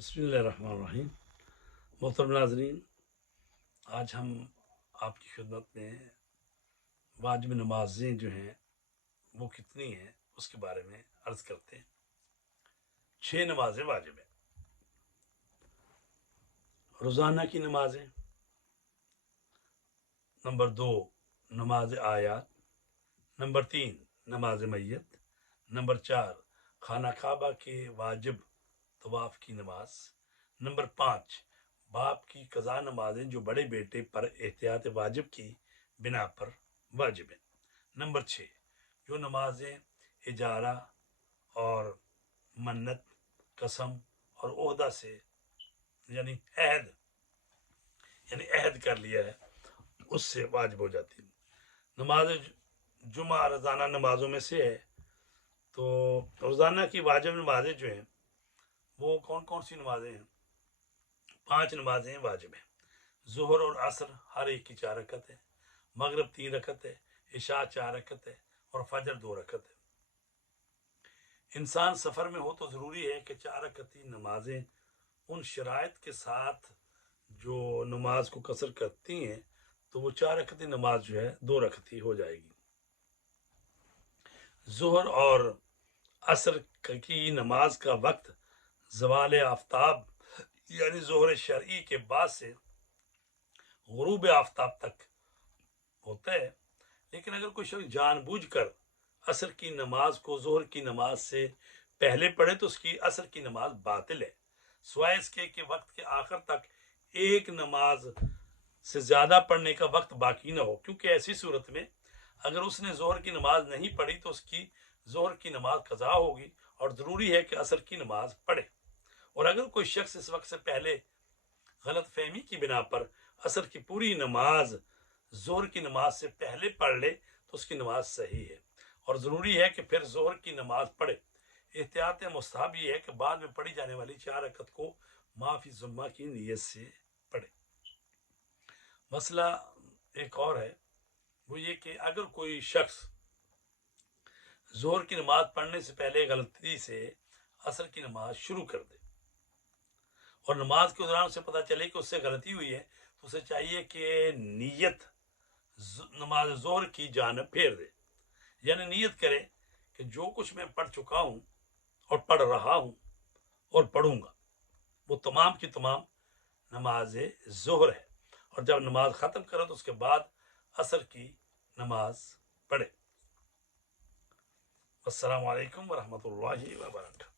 بسم اللہ الرحمن الرحیم۔ محترم ناظرین، آج ہم آپ کی خدمت میں واجب نمازیں جو ہیں وہ کتنی ہیں اس کے بارے میں عرض کرتے ہیں۔ 6 نمازیں واجب ہیں۔ روزانہ کی نمازیں، نمبر 2 نماز آیات، نمبر 3 نماز میت، نمبر 4 خانہ کعبہ کے واجب طواف کی نماز، نمبر 5 باپ کی قضا نمازیں جو بڑے بیٹے پر احتیاط واجب کی بنا پر واجب ہیں، نمبر 6 جو نمازیں اجارہ اور منت، قسم اور عہدہ سے یعنی عہد کر لیا ہے اس سے واجب ہو جاتی ہیں۔ نماز جمعہ روزانہ نمازوں میں سے ہے، تو روزانہ کی واجب نمازیں جو ہیں وہ کون کون سی نمازیں ہیں؟ 5 نمازیں واجب ہیں۔ ظہر اور عصر ہر ایک کی 4 رکعت ہے، مغرب 3 رکعت ہے، عشاء 4 رکعت ہے اور فجر 2 رکعت ہے۔ انسان سفر میں ہو تو ضروری ہے کہ 4 رکعتی نمازیں ان شرائط کے ساتھ جو نماز کو قصر کرتی ہیں تو وہ 4 رکعتی نماز جو ہے 2 رکعتی ہو جائے گی۔ ظہر اور عصر کی نماز کا وقت زوال آفتاب یعنی ظہر شرعی کے بعد سے غروب آفتاب تک ہوتا ہے، لیکن اگر کوئی شخص جان بوجھ کر عصر کی نماز کو ظہر کی نماز سے پہلے پڑھے تو اس کی عصر کی نماز باطل ہے، سوائے اس کے کہ وقت کے آخر تک ایک نماز سے زیادہ پڑھنے کا وقت باقی نہ ہو، کیونکہ ایسی صورت میں اگر اس نے ظہر کی نماز نہیں پڑھی تو اس کی ظہر کی نماز قضا ہوگی اور ضروری ہے کہ عصر کی نماز پڑھے۔ اور اگر کوئی شخص اس وقت سے پہلے غلط فہمی کی بنا پر عصر کی پوری نماز ظہر کی نماز سے پہلے پڑھ لے تو اس کی نماز صحیح ہے اور ضروری ہے کہ پھر ظہر کی نماز پڑھے۔ احتیاط مستحب یہ ہے کہ بعد میں پڑھی جانے والی 4 رکعت کو معافی ذمہ کی نیت سے پڑھے۔ مسئلہ ایک اور ہے، وہ یہ کہ اگر کوئی شخص ظہر کی نماز پڑھنے سے پہلے غلطی سے عصر کی نماز شروع کر دے اور نماز کے دوران اسے پتہ چلے کہ اس سے غلطی ہوئی ہے تو اسے چاہیے کہ نیت نماز ظہر کی جانب پھیر دے، یعنی نیت کرے کہ جو کچھ میں پڑھ چکا ہوں اور پڑھ رہا ہوں اور پڑھوں گا وہ تمام کی تمام نماز ظہر ہے، اور جب نماز ختم کرے تو اس کے بعد عصر کی نماز پڑھے۔ السلام علیکم ورحمۃ اللہ وبرکاتہ۔